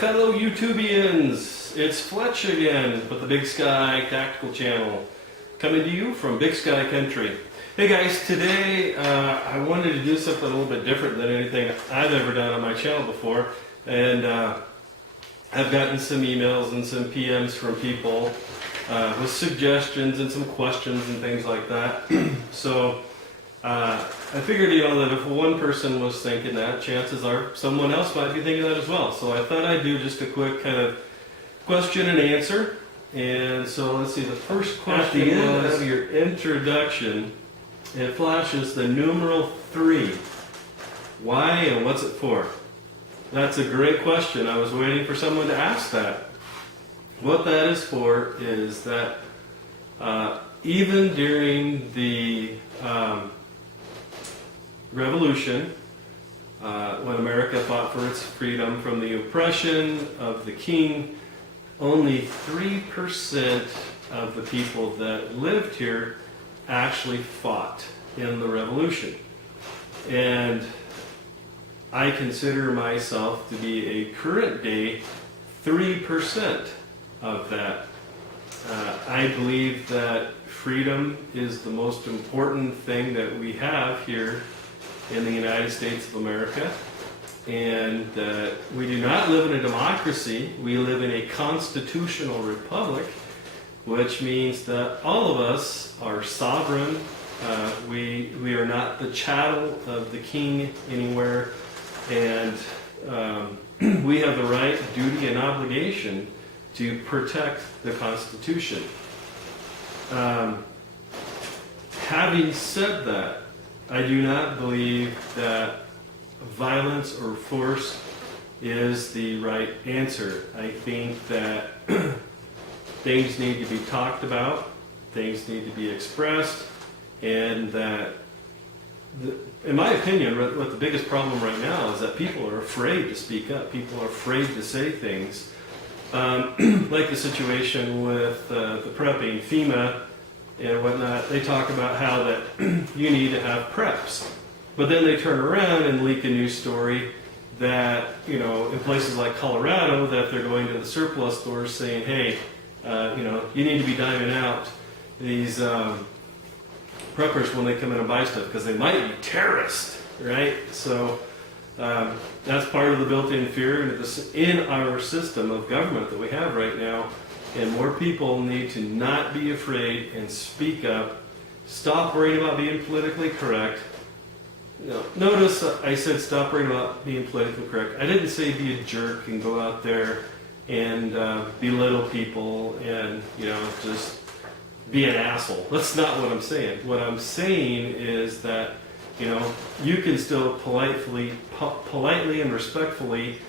fellow YouTubians, it's Fletch again with the Big Sky Tactical Channel, coming to you from Big Sky Country. Hey guys, today I wanted to do something a little bit different than anything I've ever done on my channel before, and I've gotten some emails and some PMs from people with suggestions and some questions and things like that. So I figured, that if one person was thinking that, chances are someone else might be thinking that as well. So I thought I'd do just a quick kind of question and answer. And so let's see, the first question at the end of your introduction, it flashes the numeral 3. Why and what's it for? That's a great question. I was waiting for someone to ask that. What that is for is that even during the Revolution, when America fought for its freedom from the oppression of the king, only 3% of the people that lived here actually fought in the Revolution. And I consider myself to be a current day 3% of that. I believe that freedom is the most important thing that we have here in the United States of America, and we do not live in a democracy. We live in a constitutional republic, which means that all of us are sovereign. We are not the chattel of the king anywhere, and we have the right, duty, and obligation to protect the Constitution. Having said that, I do not believe that violence or force is the right answer. I think that things need to be talked about, things need to be expressed, and that, in my opinion, what the biggest problem right now is that people are afraid to speak up. People are afraid to say things. Like the situation with the prepping, FEMA, and whatnot. They talk about how that you need to have preps, but then they turn around and leak a news story that, in places like Colorado, that they're going to the surplus stores saying, hey, you need to be diming out these preppers when they come in and buy stuff because they might be terrorists, right? So that's part of the built-in fear in our system of government that we have right now. And more people need to not be afraid and speak up. Stop worrying about being politically correct. Notice I said stop worrying about being politically correct. I didn't say be a jerk and go out there and belittle people and just be an asshole. That's not what I'm saying. What I'm saying is that you can still politely and respectfully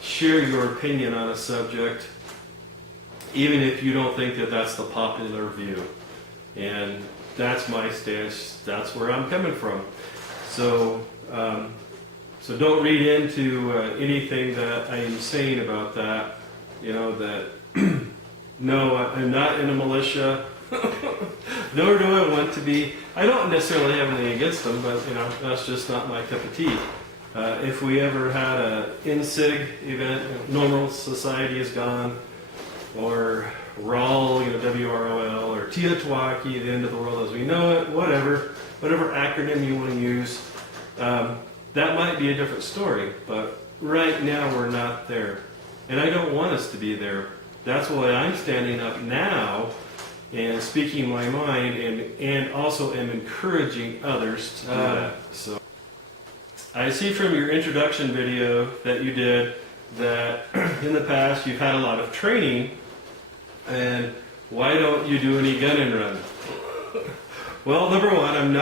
share your opinion on a subject, even if you don't think that that's the popular view. And that's my stance. That's where I'm coming from. So don't read into anything that I am saying about that. That no, I'm not in a militia, nor do I want to be. I don't necessarily have anything against them, but that's just not my cup of tea. If we ever had a INSIG event, normal society is gone, or ROL, WROL, or Tiatuaki, the end of the world as we know it, whatever acronym you want to use, that might be a different story, but right now we're not there. And I don't want us to be there. That's why I'm standing up now and speaking my mind, and also am encouraging others to do that. So I see from your introduction video that you did that in the past you've had a lot of training. And why don't you do any gun and run? Well, number one, I'm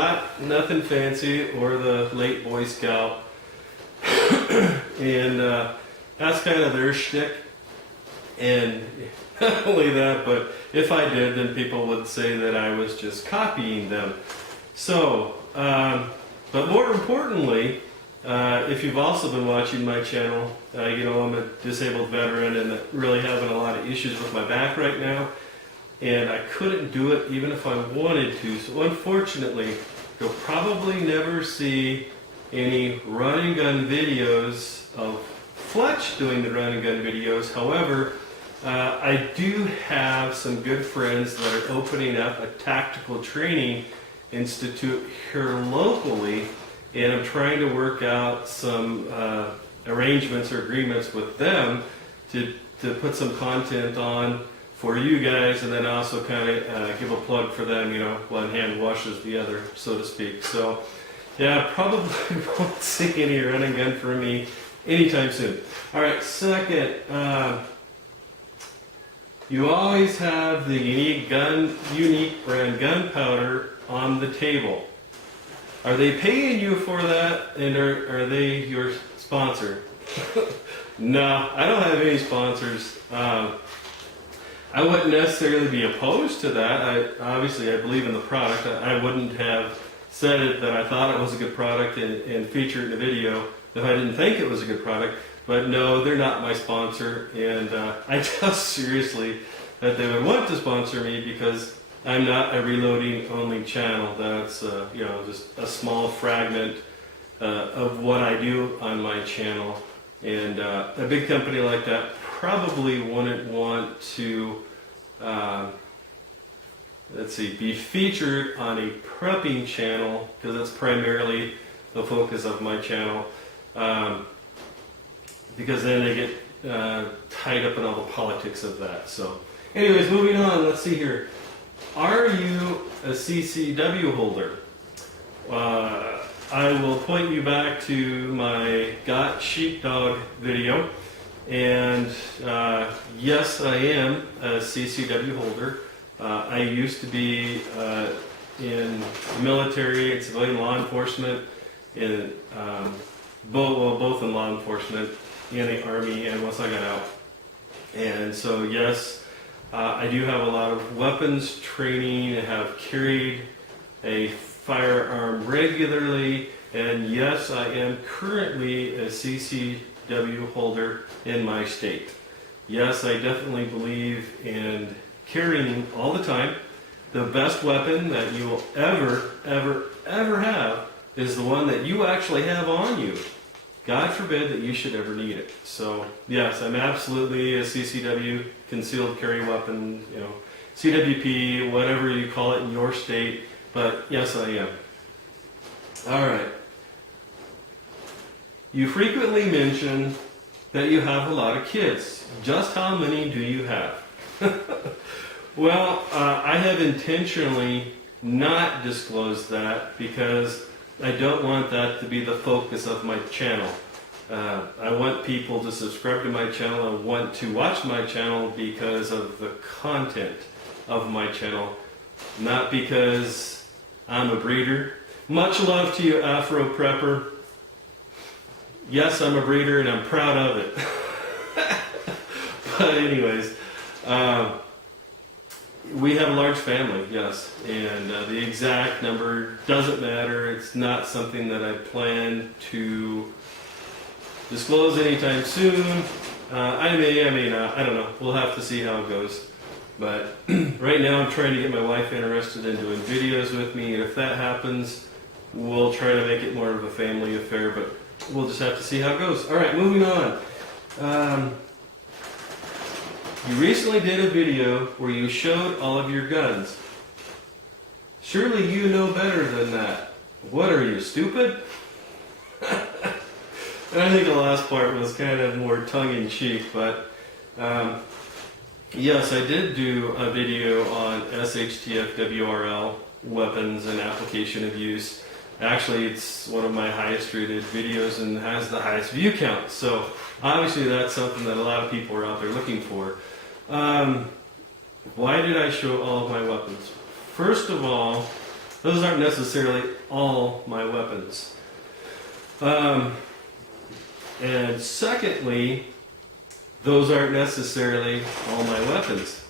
nothing fancy or the late Boy Scout. And that's kind of their shtick. And not only that, but if I did, then people would say that I was just copying them. So, but more importantly, if you've also been watching my channel, I'm a disabled veteran and really having a lot of issues with my back right now, and I couldn't do it even if I wanted to. So unfortunately, you'll probably never see any run and gun videos of Fletch doing the run and gun videos. However, I do have some good friends that are opening up a tactical training institute here locally, and I'm trying to work out some arrangements or agreements with them to put some content on for you guys, and then also kind of give a plug for them. You know, one hand washes the other, so to speak. So, yeah, probably won't see any run and gun from me anytime soon. All right, second, you always have the unique brand gunpowder on the table. Are they paying you for that, and are they your sponsor? No, I don't have any sponsors. I wouldn't necessarily be opposed to that. Obviously, I believe in the product. I wouldn't have said it that I thought it was a good product and featured it in a video if I didn't think it was a good product. But no, they're not my sponsor, and I doubt seriously that they would want to sponsor me, because I'm not a reloading only channel. That's just a small fragment of what I do on my channel, and a big company like that probably wouldn't want to be featured on a prepping channel, because that's primarily the focus of my channel, because then they get tied up in all the politics of that. So anyways, moving on, let's see here. Are you a CCW holder? I will point you back to my Got Sheepdog video, and yes, I am a CCW holder. I used to be in military and civilian law enforcement, in both in law enforcement, in the Army, and once I got out. And so yes, I do have a lot of weapons training. I have carried a firearm regularly, and yes, I am currently a CCW holder in my state. Yes, I definitely believe in carrying all the time. The best weapon that you will ever have is the one that you actually have on you. God forbid that you should ever need it. So yes, I'm absolutely a CCW, concealed carry weapon, CWP, whatever you call it in your state, but yes, I am. All right. You frequently mention that you have a lot of kids. Just how many do you have? Well, I have intentionally not disclosed that, because I don't want that to be the focus of my channel. I want people to subscribe to my channel. I want to watch my channel because of the content of my channel, not because I'm a breeder. Much love to you, Afro Prepper. Yes, I'm a breeder, and I'm proud of it. But anyways, we have a large family, yes, and the exact number doesn't matter. It's not something that I plan to disclose anytime soon. I may not. I don't know. We'll have to see how it goes. But right now I'm trying to get my wife interested in doing videos with me, and if that happens, we'll try to make it more of a family affair, but we'll just have to see how it goes. All right, moving on. You recently did a video where you showed all of your guns. Surely you know better than that. What are you, stupid? And I think the last part was kind of more tongue-in-cheek, but yes, I did do a video on SHTF WRL, weapons and application of use. Actually, it's one of my highest rated videos and has the highest view count. So obviously that's something that a lot of people are out there looking for. Why did I show all of my weapons? First of all, those aren't necessarily all my weapons. And secondly, those aren't necessarily all my weapons.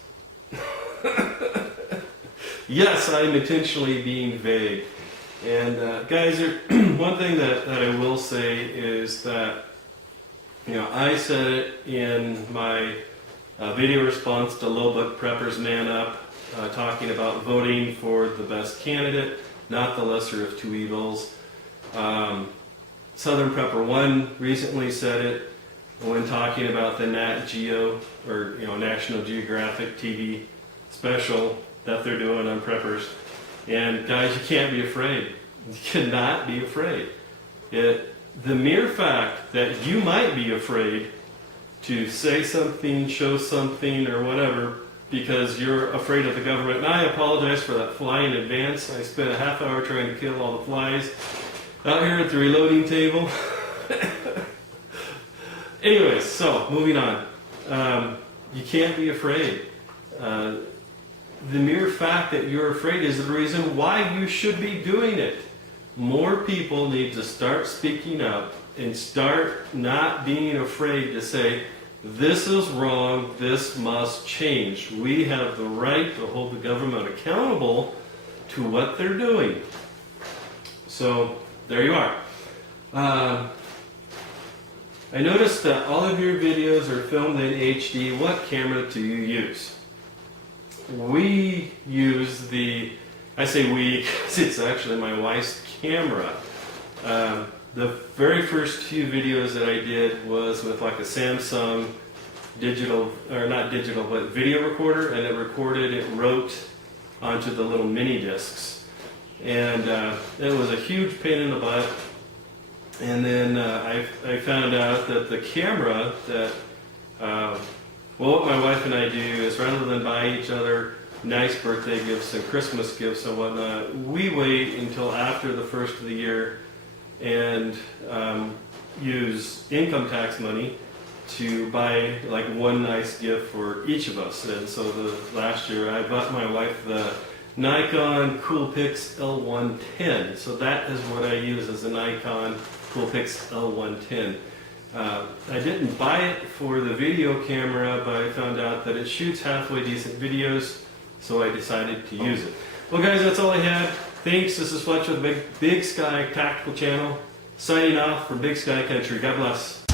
Yes, I'm intentionally being vague. And guys, one thing that I will say is that, I said it in my video response to Low Book Preppers Man Up, talking about voting for the best candidate, not the lesser of two evils. Southern Prepper 1 recently said it. when talking about the Nat Geo or National Geographic TV special that they're doing on preppers. And guys, you can't be afraid. You cannot be afraid. The mere fact that you might be afraid to say something, show something, or whatever, because you're afraid of the government. And I apologize for that fly in advance. I spent a half hour trying to kill all the flies out here at the reloading table. Anyways, so moving on. You can't be afraid. The mere fact that you're afraid is the reason why you should be doing it. More people need to start speaking up and start not being afraid to say, this is wrong, this must change. We have the right to hold the government accountable to what they're doing. So, there you are. I noticed that all of your videos are filmed in HD. What camera do you use? We use I say we because it's actually my wife's camera. The very first few videos that I did was with like a Samsung digital, or not digital, but video recorder, and it wrote onto the little mini discs. And it was a huge pain in the butt. And then I found out that the camera that, what my wife and I do is rather than buy each other nice birthday gifts and Christmas gifts and whatnot, we wait until after the first of the year and use income tax money to buy like one nice gift for each of us. And so last year I bought my wife the Nikon Coolpix L110. So that is what I use as a Nikon Coolpix L110. I didn't buy it for the video camera, but I found out that it shoots halfway decent videos, so I decided to use it. Well guys, that's all I had. Thanks, this is Fletch with the Big Sky Tactical Channel, signing off from Big Sky Country. God bless.